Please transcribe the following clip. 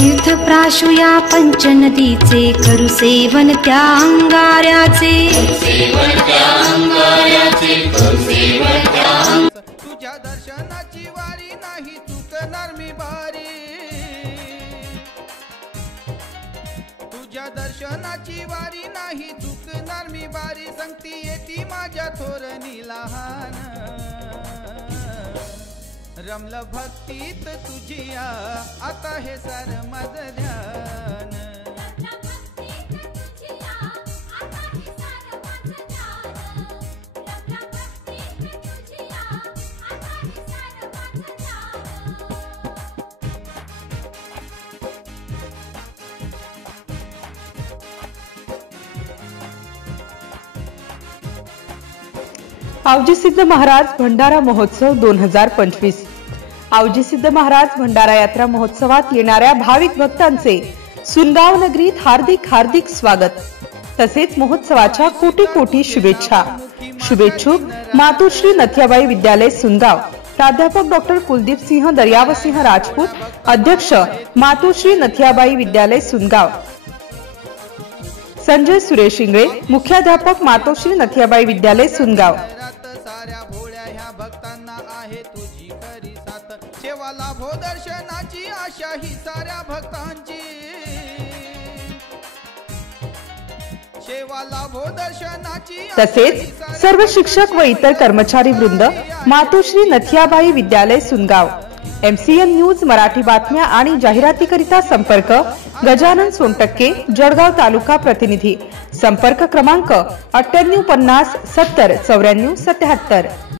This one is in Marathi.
तीर्थप्राशुया पंचनदीचे करू सेवन त्या अंगाऱ्याचे। तुझ्या दर्शनाची वारी नाही चुकणार मी बारी, तुझ्या दर्शनाची वारी नाही चुकणार मी बारी। संगती येती माझ्या थोरणी लहान, रमल भक्तीत तुझिया आता हे सार माझं ध्यान। आवजी सिद्ध महाराज भंडारा महोत्सव 2025। आवजी सिद्ध महाराज भंडारा यात्रा महोत्सवात येणाऱ्या भाविक भक्तांचे सुनगाव नगरीत हार्दिक हार्दिक स्वागत। तसेच महोत्सवाच्या कोटी कोटी शुभेच्छा। शुभेच्छुक मातोश्री नथियाबाई विद्यालय सुनगाव, प्राध्यापक डॉक्टर कुलदीप सिंह दर्यावसिंह राजपूत, अध्यक्ष मातोश्री नथियाबाई विद्यालय सुनगाव। संजय सुरेश इंगळे, मुख्याध्यापक मातोश्री नथियाबाई विद्यालय सुनगाव। साऱ्या भोळ्या ह्या भक्तांना आहे तुझी खरी साथ, सेवा लाभो दर्शनाची आशा ही साऱ्या भक्तांची, सेवा लाभो दर्शनाची। तसेच सर्व शिक्षक व इतर कर्मचारी वृंद, मातोश्री नथियाबाई विद्यालय सुनगाव। MCN न्यूज मराठी बातम्या आणि जाहिरातीकरिता संपर्क गजानन सोनटक्के, जळगाव तालुका प्रतिनिधी। संपर्क क्रमांक 9850 70 94 77।